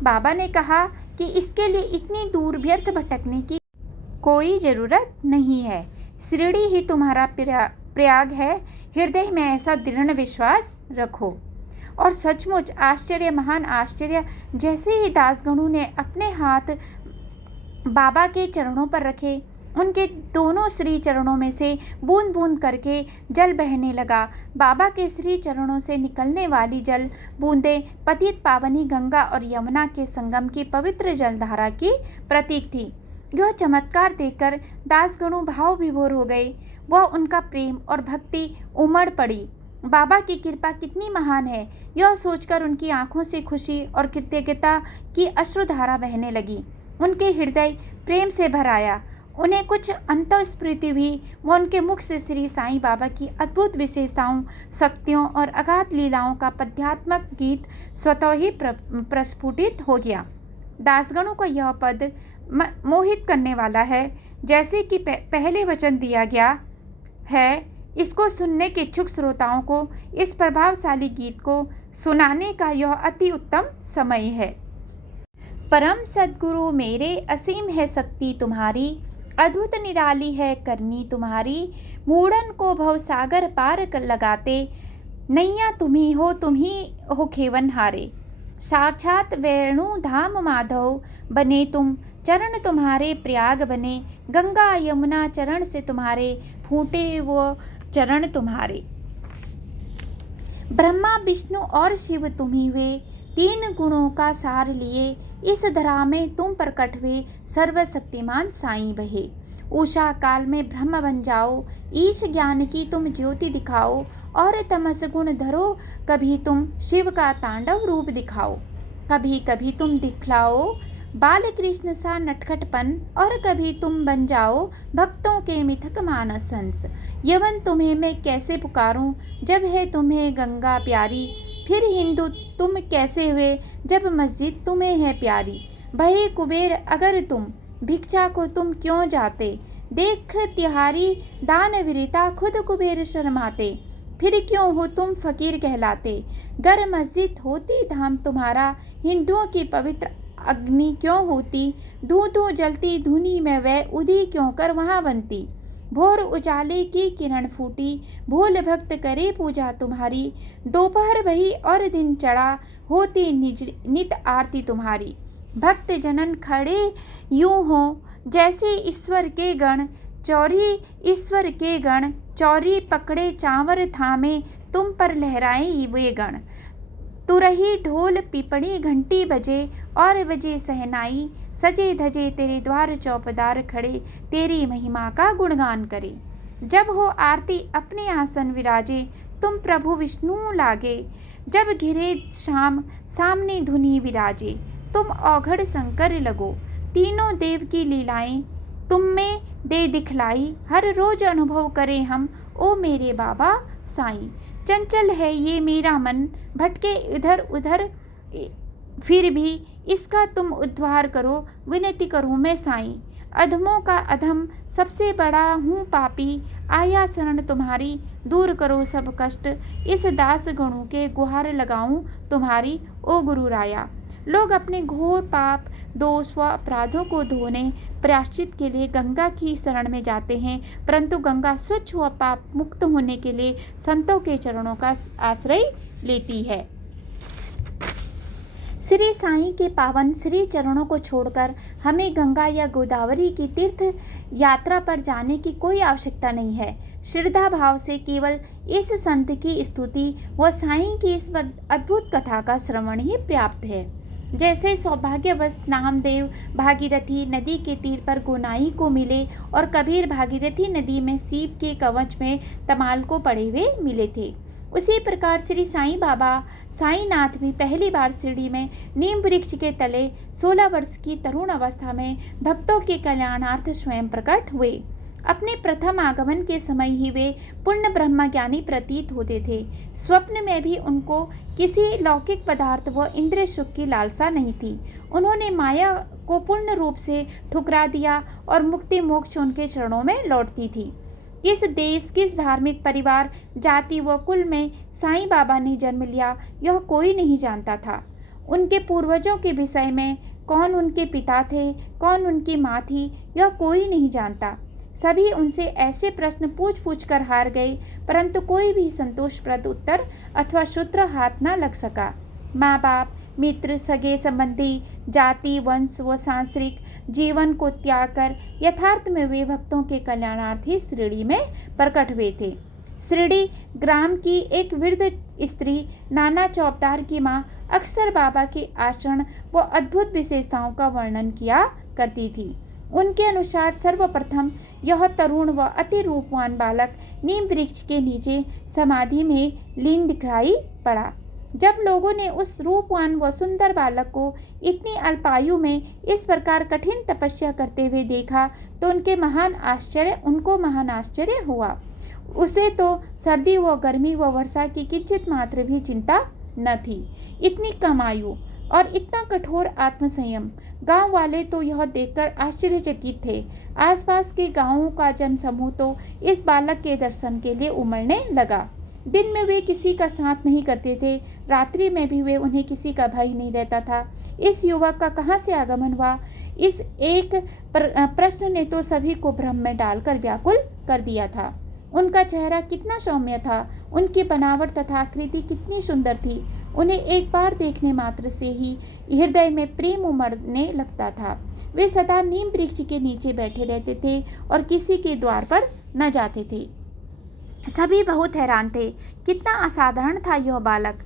बाबा ने कहा कि इसके लिए इतनी दूर व्यर्थ भटकने की कोई ज़रूरत नहीं है। शिरडी ही तुम्हारा प्रयाग है। हृदय में ऐसा दृढ़ विश्वास रखो। और सचमुच आश्चर्य, महान आश्चर्य, जैसे ही दासगणु ने अपने हाथ बाबा के चरणों पर रखे, उनके दोनों श्री चरणों में से बूंद बूंद करके जल बहने लगा। बाबा के श्री चरणों से निकलने वाली जल बूंदें पतित पावनी गंगा और यमुना के संगम की पवित्र जलधारा की प्रतीक थी। यह चमत्कार देखकर दासगणु भाव विभोर हो गए। वह उनका प्रेम और भक्ति उमड़ पड़ी। बाबा की कृपा कितनी महान है, यह सोचकर उनकी आंखों से खुशी और कृतज्ञता की अश्रुधारा बहने लगी। उनके हृदय प्रेम से भर आया। उन्हें कुछ अंतःस्फूर्ति हुई। वह उनके मुख से श्री साईं बाबा की अद्भुत विशेषताओं, शक्तियों और अगाध लीलाओं का पद्यात्मक गीत स्वतः ही प्रस्फुटित हो गया। दासगणों को यह पद मोहित करने वाला है। जैसे कि पहले वचन दिया गया है, इसको सुनने के इच्छुक श्रोताओं को इस प्रभावशाली गीत को सुनाने का यह अति उत्तम समय है। परम सद्गुरु मेरे, असीम है शक्ति तुम्हारी, अद्भुत निराली है करनी तुम्हारी। मूढ़न को भवसागर पार लगाते, नैया तुम्ही हो खेवन हारे। साक्षात वेणु धाम माधव बने तुम, चरण तुम्हारे प्रयाग बने। गंगा यमुना चरण से तुम्हारे, फूटे वो चरण तुम्हारे। ब्रह्मा विष्णु और शिव तुम्ही हुए, तीन गुणों का सार लिए। इस धरा में तुम प्रकट हुए, सर्वशक्तिमान साईं बहे। उषा काल में ब्रह्म बन जाओ, ईश ज्ञान की तुम ज्योति दिखाओ। और तमस गुण धरो, कभी तुम शिव का तांडव रूप दिखाओ। कभी कभी तुम दिखलाओ बाल कृष्ण सा नटखटपन, और कभी तुम बन जाओ भक्तों के मिथक मानस हंस। यवन तुम्हें मैं कैसे पुकारूं, जब है तुम्हें गंगा प्यारी। फिर हिंदू तुम कैसे हुए, जब मस्जिद तुम्हें है प्यारी। भये कुबेर अगर तुम, भिक्षा को तुम क्यों जाते। देख तिहारी दान वीरता, खुद कुबेर शर्माते। फिर क्यों हो तुम फकीर कहलाते। गर मस्जिद होती धाम तुम्हारा, हिंदुओं की पवित्र अग्नि क्यों होती। धू धू जलती धुनी में वह, उदी क्यों कर वहाँ बनती। भोर उजाले की किरण फूटी, भोल भक्त करे पूजा तुम्हारी। दोपहर भई और दिन चढ़ा, होती नित आरती तुम्हारी। भक्त जनन खड़े यूं हो, जैसे ईश्वर के गण। चौरी ईश्वर के गण, चौरी पकड़े चांवर थामे। तुम पर लहराए वे गण। तुरही ढोल पिपड़ी घंटी बजे, और बजे सहनाई। सजे धजे तेरे द्वार चौपदार खड़े, तेरी महिमा का गुणगान करे। जब हो आरती अपने आसन विराजे, तुम प्रभु विष्णु लागे। जब घिरे शाम सामने धुनी विराजे, तुम औघड़ शंकर लगो। तीनों देव की लीलाएं तुम में दे दिखलाई। हर रोज अनुभव करें हम, ओ मेरे बाबा साईं। चंचल है ये मेरा मन, भटके इधर उधर फिर भी। इसका तुम उद्धार करो, विनती करूँ मैं साईं। अधमों का अधम सबसे बड़ा हूँ पापी। आया शरण तुम्हारी, दूर करो सब कष्ट। इस दास गणों के गुहार लगाऊं तुम्हारी, ओ गुरु राया। लोग अपने घोर पाप दोष व अपराधों को धोने प्रायश्चित के लिए गंगा की शरण में जाते हैं, परंतु गंगा स्वच्छ व पाप मुक्त होने के लिए संतों के चरणों का आश्रय लेती है। श्री साईं के पावन श्री चरणों को छोड़कर हमें गंगा या गोदावरी की तीर्थ यात्रा पर जाने की कोई आवश्यकता नहीं है। श्रद्धा भाव से केवल इस संत की स्तुति व साईं की इस अद्भुत कथा का श्रवण ही पर्याप्त है। जैसे सौभाग्यवश नामदेव भागीरथी नदी के तीर पर गोनाई को मिले और कबीर भागीरथी नदी में सीप के कवच में तमाल को पड़े हुए मिले थे, उसी प्रकार श्री साईं बाबा साईनाथ भी पहली बार शिरडी में नीम वृक्ष के तले 16 वर्ष की तरुण अवस्था में भक्तों के कल्याणार्थ स्वयं प्रकट हुए। अपने प्रथम आगमन के समय ही वे पूर्ण ब्रह्मज्ञानी प्रतीत होते थे। स्वप्न में भी उनको किसी लौकिक पदार्थ व इंद्रिय सुख की लालसा नहीं थी। उन्होंने माया को पूर्ण रूप से ठुकरा दिया और मुक्ति मोक्ष उनके चरणों में लौटती थी। किस देश, किस धार्मिक परिवार, जाति व कुल में साईं बाबा ने जन्म लिया, यह कोई नहीं जानता था। उनके पूर्वजों के विषय में कौन उनके पिता थे, कौन उनकी माँ थी, यह कोई नहीं जानता। सभी उनसे ऐसे प्रश्न पूछ पूछ कर हार गए, परंतु कोई भी संतोषप्रद उत्तर अथवा सूत्र हाथ न लग सका। माँ बाप, मित्र, सगे संबंधी, जाति, वंश व सांसारिक जीवन को त्याग कर यथार्थ में वे भक्तों के कल्याणार्थी शिरडी में प्रकट हुए थे। शिरडी ग्राम की एक वृद्ध स्त्री नाना चौबदार की माँ अक्सर बाबा के आचरण व अद्भुत विशेषताओं का वर्णन किया करती थी। उनके अनुसार सर्वप्रथम यह तरुण व अति रूपवान बालक नीम वृक्ष के नीचे समाधि में लीन दिखाई पड़ा। जब लोगों ने उस रूपवान व सुंदर बालक को इतनी अल्पायु में इस प्रकार कठिन तपस्या करते हुए देखा तो उनको महान आश्चर्य हुआ। उसे तो सर्दी व गर्मी व वर्षा की किंचित मात्र भी चिंता न थी। इतनी कम आयु और इतना कठोर आत्मसंयम। गांव वाले तो यह देखकर आश्चर्यचकित थे। आसपास के गांवों का जनसमूह तो इस बालक के दर्शन के लिए उमड़ने लगा। दिन में वे किसी का साथ नहीं करते थे, रात्रि में भी वे उन्हें किसी का भय नहीं रहता था। इस युवक का कहाँ से आगमन हुआ, इस एक प्रश्न ने तो सभी को भ्रम में डालकर व्याकुल कर दिया था। उनका चेहरा कितना सौम्य था, उनकी बनावट तथा आकृति कितनी सुंदर थी। उन्हें एक बार देखने मात्र से ही हृदय में प्रेम उमड़ने लगता था। वे सदा नीम वृक्ष के नीचे बैठे रहते थे और किसी के द्वार पर न जाते थे। सभी बहुत हैरान थे, कितना असाधारण था यह बालक,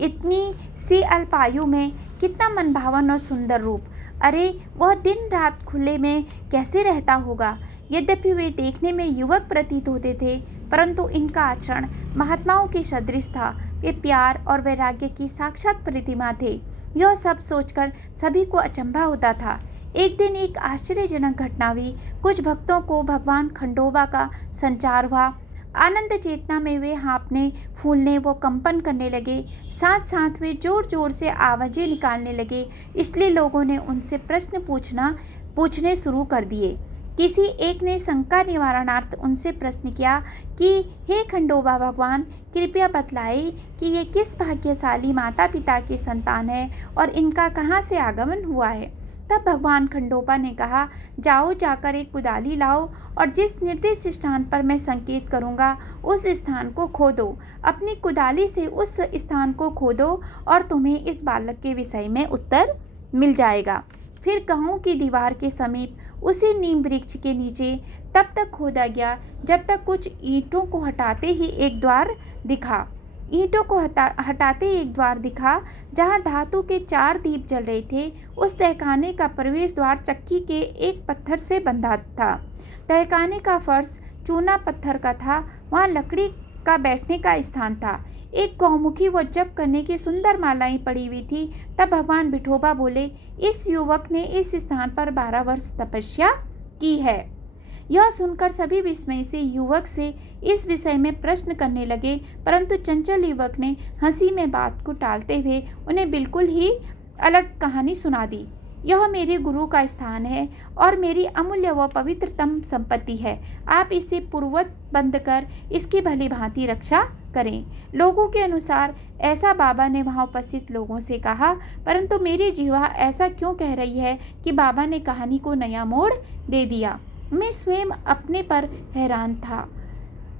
इतनी सी अल्पायु में कितना मनभावन और सुंदर रूप। अरे वह दिन रात खुले में कैसे रहता होगा। यद्यपि वे देखने में युवक प्रतीत होते थे, परंतु इनका आचरण महात्माओं की सदृश था। वे प्यार और वैराग्य की साक्षात प्रतिमा थे। यह सब सोचकर सभी को अचंभा होता था। एक दिन एक आश्चर्यजनक घटना हुई। कुछ भक्तों को भगवान खंडोबा का संचार हुआ। आनंद चेतना में वे हाँफने, फूलने व कंपन करने लगे। साथ साथ वे जोर जोर से आवाज़ें निकालने लगे। इसलिए लोगों ने उनसे प्रश्न पूछने शुरू कर दिए। किसी एक ने शंका निवारणार्थ उनसे प्रश्न किया कि हे खंडोबा भगवान, कृपया बतलाए कि ये किस भाग्यशाली माता पिता की संतान है और इनका कहाँ से आगमन हुआ है। तब भगवान खंडोबा ने कहा, जाओ, जाकर एक कुदाली लाओ और जिस निर्दिष्ट स्थान पर मैं संकेत करूँगा उस स्थान को खोदो। अपनी कुदाली से उस स्थान को खोदो और तुम्हें इस बालक के विषय में उत्तर मिल जाएगा। फिर गांव की दीवार के समीप उसी नीम वृक्ष के नीचे तब तक खोदा गया जब तक कुछ ईंटों को हटाते ही एक द्वार दिखा। जहाँ धातु के 4 दीप जल रहे थे। उस तहखाने का प्रवेश द्वार चक्की के एक पत्थर से बंधा था। तहखाने का फर्श चूना पत्थर का था। वहाँ लकड़ी का बैठने का स्थान था। एक गौमुखी व जप करने की सुंदर मालाएं पड़ी हुई थी। तब भगवान विठोबा बोले, इस युवक ने इस स्थान पर 12 वर्ष तपस्या की है। यह सुनकर सभी विस्मय से युवक से इस विषय में प्रश्न करने लगे, परंतु चंचल युवक ने हंसी में बात को टालते हुए उन्हें बिल्कुल ही अलग कहानी सुना दी। यह मेरे गुरु का स्थान है और मेरी अमूल्य व पवित्रतम संपत्ति है। आप इसे पूर्ववत बंद कर इसकी भली भांति रक्षा करें। लोगों के अनुसार ऐसा बाबा ने वहाँ उपस्थित लोगों से कहा, परंतु मेरी जीवा ऐसा क्यों कह रही है कि बाबा ने कहानी को नया मोड़ दे दिया। मैं स्वयं अपने पर हैरान था।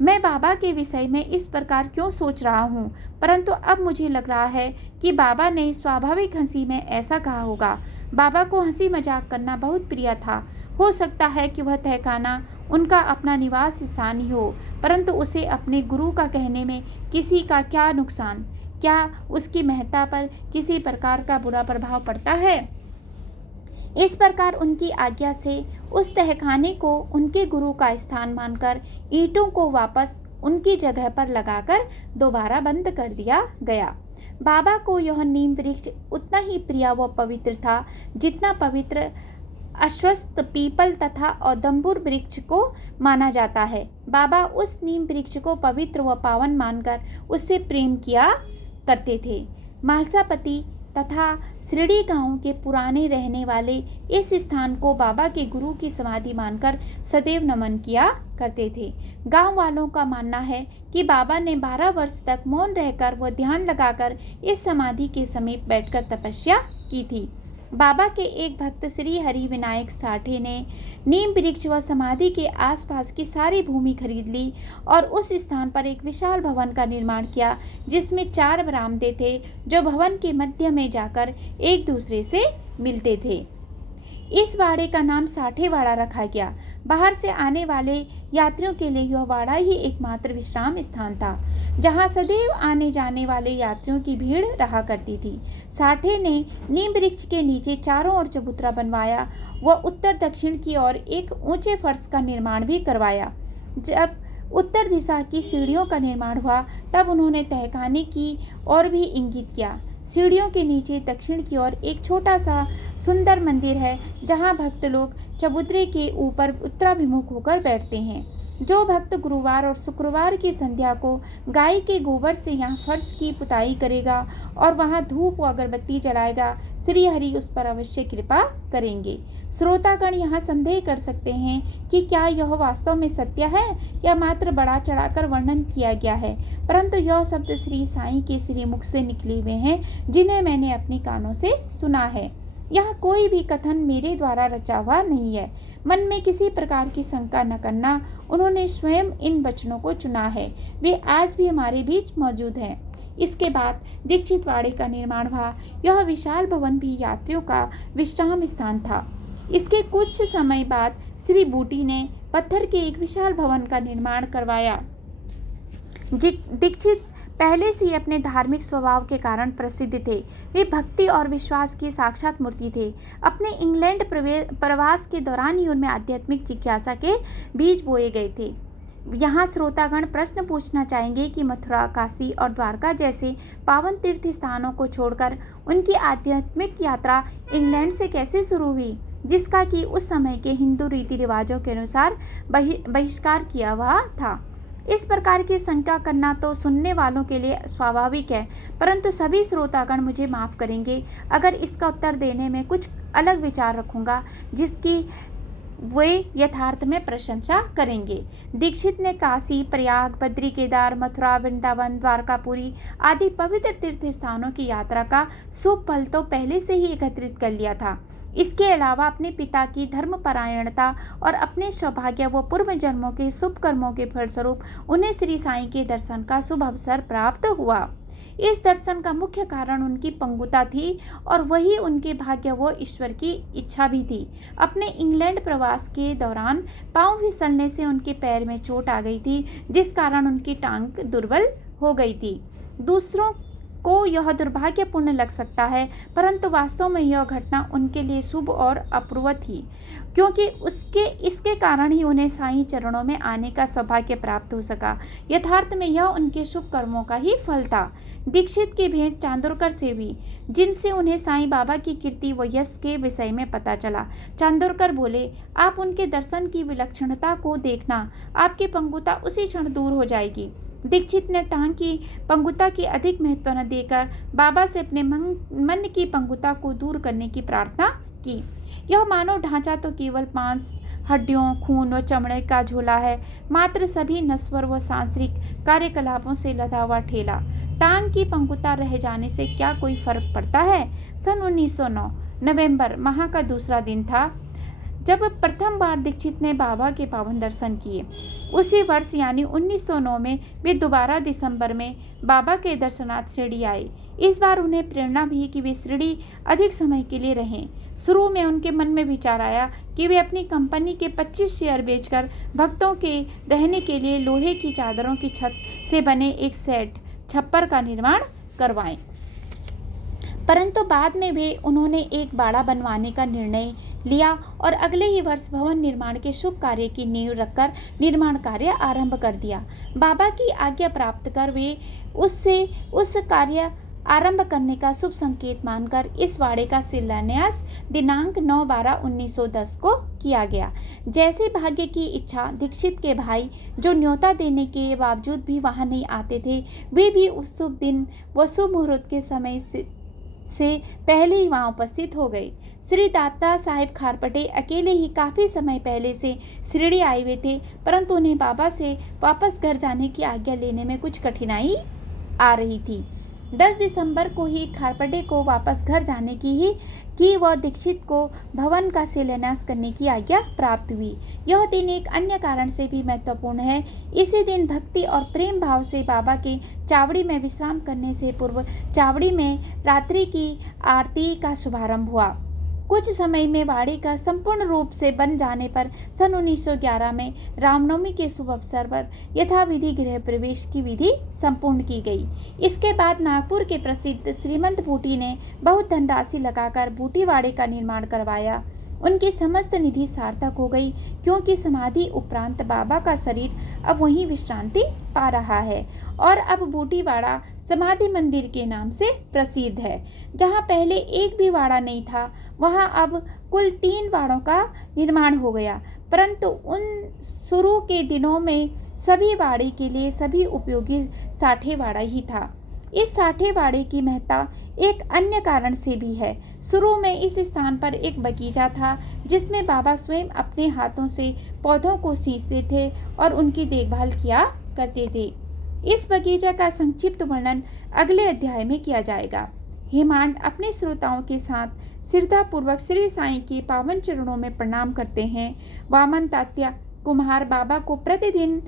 मैं बाबा के विषय में इस प्रकार क्यों सोच रहा हूँ, परंतु अब मुझे लग रहा है कि बाबा ने स्वाभाविक हंसी में ऐसा कहा होगा। बाबा को हंसी मजाक करना बहुत प्रिय था। हो सकता है कि वह तहखाना उनका अपना निवास स्थान ही हो, परंतु उसे अपने गुरु का कहने में किसी का क्या नुकसान, क्या उसकी महत्ता पर किसी प्रकार का बुरा प्रभाव पड़ता है। इस प्रकार उनकी आज्ञा से उस तहखाने को उनके गुरु का स्थान मानकर ईंटों को वापस उनकी जगह पर लगाकर दोबारा बंद कर दिया गया। बाबा को यह नीम वृक्ष उतना ही प्रिय व पवित्र था जितना पवित्र अश्वत्थ, पीपल तथा औदंबुर वृक्ष को माना जाता है। बाबा उस नीम वृक्ष को पवित्र व पावन मानकर उससे प्रेम किया करते थे। मालसापति तथा शिरडी गांव के पुराने रहने वाले इस स्थान को बाबा के गुरु की समाधि मानकर सदैव नमन किया करते थे। गांव वालों का मानना है कि बाबा ने 12 वर्ष तक मौन रहकर व ध्यान लगाकर इस समाधि के समीप बैठकर तपस्या की थी। बाबा के एक भक्त श्री हरि विनायक साठे ने नीम वृक्ष व समाधि के आसपास की सारी भूमि खरीद ली और उस स्थान पर एक विशाल भवन का निर्माण किया, जिसमें 4 बरामदे थे जो भवन के मध्य में जाकर एक दूसरे से मिलते थे। इस वाड़े का नाम साठे वाड़ा रखा गया। बाहर से आने वाले यात्रियों के लिए यह वाड़ा ही एकमात्र विश्राम स्थान था, जहां सदैव आने जाने वाले यात्रियों की भीड़ रहा करती थी। साठे ने नीम वृक्ष के नीचे चारों ओर चबूतरा बनवाया व उत्तर दक्षिण की ओर एक ऊंचे फर्श का निर्माण भी करवाया। जब उत्तर दिशा की सीढ़ियों का निर्माण हुआ तब उन्होंने तहखाने की ओर भी इंगित किया। सीढ़ियों के नीचे दक्षिण की ओर एक छोटा सा सुंदर मंदिर है, जहां भक्त लोग चबूतरे के ऊपर उत्तराभिमुख होकर बैठते हैं। जो भक्त गुरुवार और शुक्रवार की संध्या को गाय के गोबर से यहाँ फर्श की पुताई करेगा और वहाँ धूप व अगरबत्ती जलाएगा, श्री हरि उस पर अवश्य कृपा करेंगे। श्रोतागण यहाँ संदेह कर सकते हैं कि क्या यह वास्तव में सत्य है या मात्र बड़ा चढ़ाकर वर्णन किया गया है, परंतु यह शब्द श्री साईं के श्रीमुख से निकले हुए हैं, जिन्हें मैंने अपने कानों से सुना है। यह कोई भी कथन मेरे द्वारा रचा हुआ नहीं है। मन में किसी प्रकार की शंका न करना, उन्होंने स्वयं इन वचनों को चुना है। वे आज भी हमारे बीच मौजूद हैं। इसके बाद दीक्षित वाड़े का निर्माण हुआ। यह विशाल भवन भी यात्रियों का विश्राम स्थान था। इसके कुछ समय बाद श्री बूटी ने पत्थर के एक विशाल भवन का निर्माण करवाया। दीक्षित पहले से ही अपने धार्मिक स्वभाव के कारण प्रसिद्ध थे। वे भक्ति और विश्वास की साक्षात मूर्ति थे। अपने इंग्लैंड प्रवास के दौरान ही उनमें आध्यात्मिक जिज्ञासा के बीज बोए गए थे। यहाँ श्रोतागण प्रश्न पूछना चाहेंगे कि मथुरा, काशी और द्वारका जैसे पावन तीर्थ स्थानों को छोड़कर उनकी आध्यात्मिक यात्रा इंग्लैंड से कैसे शुरू हुई, जिसका कि उस समय के हिंदू रीति रिवाजों के अनुसार बहिष्कार किया हुआ था। इस प्रकार की शंका करना तो सुनने वालों के लिए स्वाभाविक है, परंतु सभी श्रोतागण मुझे माफ़ करेंगे अगर इसका उत्तर देने में कुछ अलग विचार रखूंगा, जिसकी वे यथार्थ में प्रशंसा करेंगे। दीक्षित ने काशी, प्रयाग, बद्री, केदार, मथुरा, वृंदावन, द्वारकापुरी आदि पवित्र तीर्थ स्थानों की यात्रा का शुभ फल तो पहले से ही एकत्रित कर लिया था। इसके अलावा अपने पिता की धर्मपरायणता और अपने सौभाग्य व पूर्व जन्मों के शुभ कर्मों के फलस्वरूप उन्हें श्री साईं के दर्शन का शुभ अवसर प्राप्त हुआ। इस दर्शन का मुख्य कारण उनकी पंगुता थी और वही उनके भाग्य व ईश्वर की इच्छा भी थी। अपने इंग्लैंड प्रवास के दौरान पांव फिसलने से उनके पैर में चोट आ गई थी, जिस कारण उनकी टांग दुर्बल हो गई थी। दूसरों को यह दुर्भाग्यपूर्ण लग सकता है, परंतु वास्तव में यह घटना उनके लिए शुभ और अपूर्व थी, क्योंकि इसके कारण ही उन्हें साईं चरणों में आने का सौभाग्य प्राप्त हो सका। यथार्थ में यह उनके शुभ कर्मों का ही फल था। दीक्षित की भेंट चांदोरकर से हुई, जिनसे उन्हें साईं बाबा की कीर्ति व यश के विषय में पता चला। चांदोरकर बोले, आप उनके दर्शन की विलक्षणता को देखना, आपकी पंगुता उसी क्षण दूर हो जाएगी। दीक्षित ने टांग की पंगुता की अधिक महत्व न देकर बाबा से अपने मन की पंगुता को दूर करने की प्रार्थना की। यह मानव ढांचा तो केवल मांस, हड्डियों, खून व चमड़े का झोला है, मात्र सभी नश्वर व सांसारिक कार्यकलापों से लदा हुआ ठेला। टांग की पंगुता रह जाने से क्या कोई फर्क पड़ता है? सन 1909 नवंबर माह का दूसरा दिन था जब प्रथम बार दीक्षित ने बाबा के पावन दर्शन किए। उसी वर्ष यानी 1909 में वे दोबारा दिसंबर में बाबा के दर्शनार्थ शिरडी आए। इस बार उन्हें प्रेरणा भी कि वे शिरडी अधिक समय के लिए रहें। शुरू में उनके मन में विचार आया कि वे अपनी कंपनी के 25 शेयर बेचकर भक्तों के रहने के लिए लोहे की चादरों की छत से बने एक सेट छप्पर का निर्माण करवाएं। परंतु बाद में वे उन्होंने एक बाड़ा बनवाने का निर्णय लिया और अगले ही वर्ष भवन निर्माण के शुभ कार्य की नींव रखकर निर्माण कार्य आरंभ कर दिया। बाबा की आज्ञा प्राप्त कर वे उस कार्य आरंभ करने का शुभ संकेत मानकर इस वाड़े का शिलान्यास दिनांक 9/12/1910 को किया गया। जैसे भाग्य की इच्छा दीक्षित के भाई, जो न्योता देने के बावजूद भी वहां नहीं आते थे, वे भी उस शुभ दिन व शुभ मुहूर्त के समय से पहले ही वहां उपस्थित हो गए। श्री दाता साहेब खारपटे अकेले ही काफ़ी समय पहले से शिरडी आए हुए थे, परंतु उन्हें बाबा से वापस घर जाने की आज्ञा लेने में कुछ कठिनाई आ रही थी। 10 दिसंबर को ही खारपटे को वापस घर जाने की वह दीक्षित को भवन का शिलान्यास करने की आज्ञा प्राप्त हुई। यह दिन एक अन्य कारण से भी महत्वपूर्ण है। इसी दिन भक्ति और प्रेम भाव से बाबा के चावड़ी में विश्राम करने से पूर्व चावड़ी में रात्रि की आरती का शुभारंभ हुआ। कुछ समय में वाड़ी का संपूर्ण रूप से बन जाने पर सन 1911 में रामनवमी के शुभ अवसर पर यथाविधि गृह प्रवेश की विधि संपूर्ण की गई। इसके बाद नागपुर के प्रसिद्ध श्रीमंत बूटी ने बहुत धनराशि लगाकर बूटी वाड़े का निर्माण करवाया। उनकी समस्त निधि सार्थक हो गई, क्योंकि समाधि उपरांत बाबा का शरीर अब वहीं विश्रांति पा रहा है और अब बूटीवाड़ा समाधि मंदिर के नाम से प्रसिद्ध है। जहां पहले एक भी वाड़ा नहीं था, वहां अब कुल 3 वाड़ों का निर्माण हो गया, परंतु उन शुरू के दिनों में सभी वाड़े के लिए सभी उपयोगी साठे वाड़ा ही था। इस साठे वाड़े की महत्ता एक अन्य कारण से भी है। शुरू में इस स्थान पर एक बगीचा था, जिसमें बाबा स्वयं अपने हाथों से पौधों को सींचते थे और उनकी देखभाल किया करते थे। इस बगीचा का संक्षिप्त वर्णन अगले अध्याय में किया जाएगा। हेमांड अपने श्रोताओं के साथ श्रद्धापूर्वक श्री साईं के पावन चरणों में प्रणाम करते हैं। वामन तात्या कुम्हार बाबा को प्रतिदिन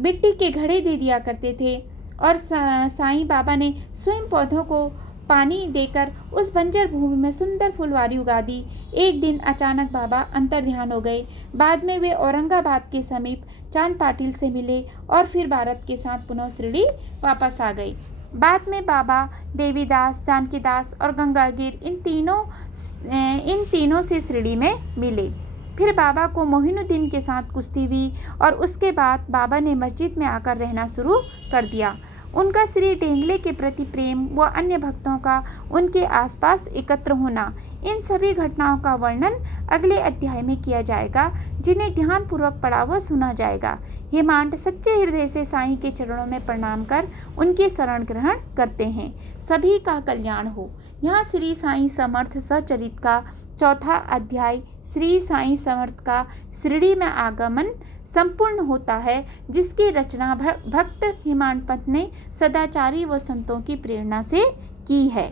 मिट्टी के घड़े दे दिया करते थे और साईं बाबा ने स्वयं पौधों को पानी देकर उस बंजर भूमि में सुंदर फुलवारी उगा दी। एक दिन अचानक बाबा अंतर्ध्यान हो गए। बाद में वे औरंगाबाद के समीप चांद पाटिल से मिले और फिर भारत के साथ पुनः शिरडी वापस आ गए। बाद में बाबा देवीदास, जानकीदास और गंगागिर इन तीनों से शिरडी में मिले। फिर बाबा को मोहिनुद्दीन के साथ कुश्ती हुई और उसके बाद बाबा ने मस्जिद में आकर रहना शुरू कर दिया। उनका श्री डेंगले के प्रति प्रेम व अन्य भक्तों का उनके आसपास एकत्र होना, इन सभी घटनाओं का वर्णन अगले अध्याय में किया जाएगा, जिन्हें ध्यानपूर्वक पढ़ा व सुना जाएगा। हेमांड सच्चे हृदय से साईं के चरणों में प्रणाम कर उनकी शरण ग्रहण करते हैं। सभी का कल्याण हो। यहाँ श्री साईं समर्थ सचरित का 4था अध्याय श्री साईं समर्थ का शिरडी में आगमन संपूर्ण होता है, जिसकी रचना भक्त हेमांड पंत ने सदाचारी व संतों की प्रेरणा से की है।